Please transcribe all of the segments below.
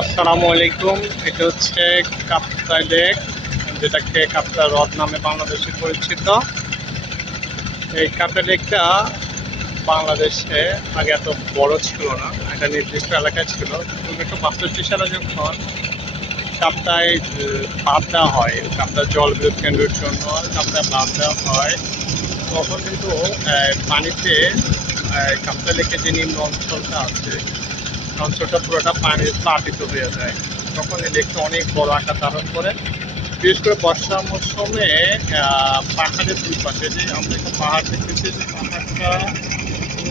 আসসালামু আলাইকুম। এটা হচ্ছে কাপ্তাই লেক, যেটাকে কাপ্তাই হ্রদ নামে বাংলাদেশে পরিচিত। এই কাপ্তাই লেকটা বাংলাদেশে আগে এত বড় ছিল না, একটা নির্দিষ্ট এলাকায় ছিল। 1962 সালে যখন কাপ্তাই বাঁধ দেওয়া হয়, কাপ্তাই জল বিদ্যুৎ কেন্দ্রের জন্য কাপ্তাই বাঁধ দেওয়া হয়, তখন কিন্তু পানিতে কাপ্তাই লেকের যে নিম্ন অঞ্চলটা আছে, অঞ্চলটা পুরোটা পানির প্লাবিত হয়ে যায়। তখন এই লেকটা অনেক বড় আকার ধারণ করে। বিশেষ করে বর্ষা মৌসুমে পাহাড়ের দুই পাশে, যে আমরা একটা পাহাড় দেখতেছি, যে পাহাড়টা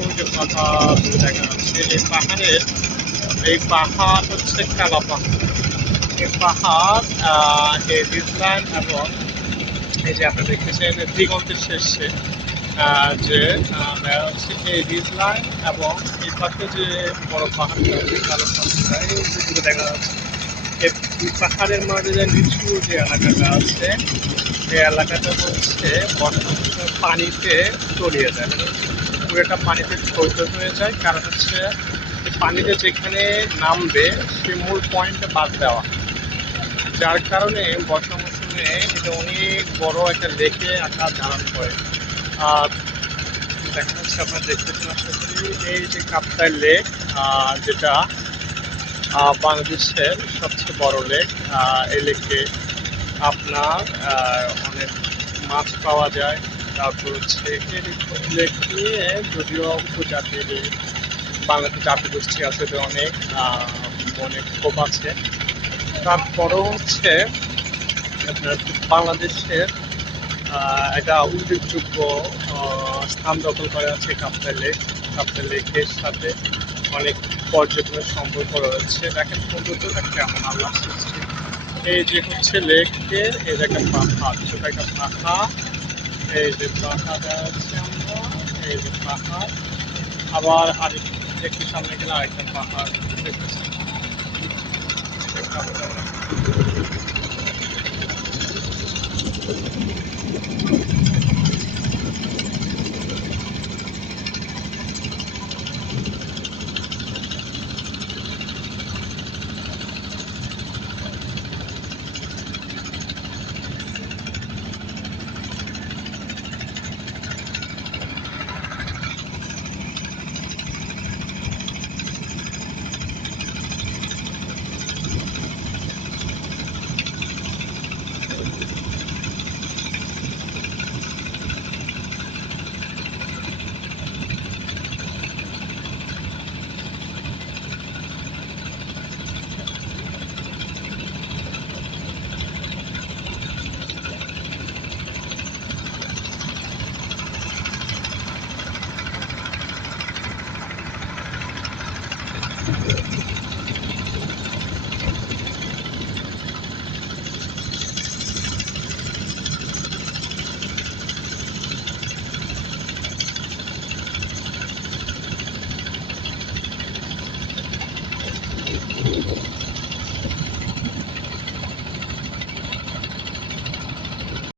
ওই যে পাহাড় দেখা যাচ্ছে, এই পাহাড় হচ্ছে কালা পাহাড়। এই পাহাড় এই রিজল্যান্ড এবং এই যে আপনি দেখতেছেন দিগন্তের শেষে যে হচ্ছে এই রিজল্যান্ড এবং এই পাশে যে বড় পাহাড়টা আছে কালো পাহাড়টা, এইগুলো দেখা যাচ্ছে। এই পাহাড়ের মাঝে যে নিচু যে এলাকাটা আছে, এই এলাকাটা হচ্ছে বর্ষার পানিতে তলিয়ে যায়, মানে পুরোটা পানিতে থইথই হয়ে যায়। কারণ হচ্ছে পানিতে যেখানে নামবে সে মূল পয়েন্টে বাদ দেওয়া, যার কারণে বর্ষা মৌসুমে এটা অনেক বড় একটা লেকে আকার ধারণ করে। আর দেখা যাচ্ছে আপনার দেখতেছেন, আশা করি এই যে কাপ্তাই লেক, যেটা বাংলাদেশের সবচেয়ে বড় লেক। এই লেকে আপনার অনেক মাছ পাওয়া যায়। তারপর হচ্ছে এই লেক নিয়ে যদিও উপজাতির বাংলাদেশের জাতি গোষ্ঠী আছে, তো অনেক অনেক ক্ষোভ আছে। তারপরও হচ্ছে আপনার বাংলাদেশের একটা উল্লেখযোগ্য স্থান দখল করে আছে কাপ্তাই লেক। কাপ্তাই লেকের সাথে অনেক পর্যটনের সম্পর্ক রয়েছে। দেখেন সৌন্দর্যটা কেমন, আল্লাহ সৃষ্টি। এই যে হচ্ছে লেকের এই যে একটা পাহাড়, ছোট একটা পাহাড়, এই যে পাহাড় আছে, আমরা এই যে পাহাড়, আবার একটু সামনে গেলে আরেকটা পাহাড় দেখতেছি।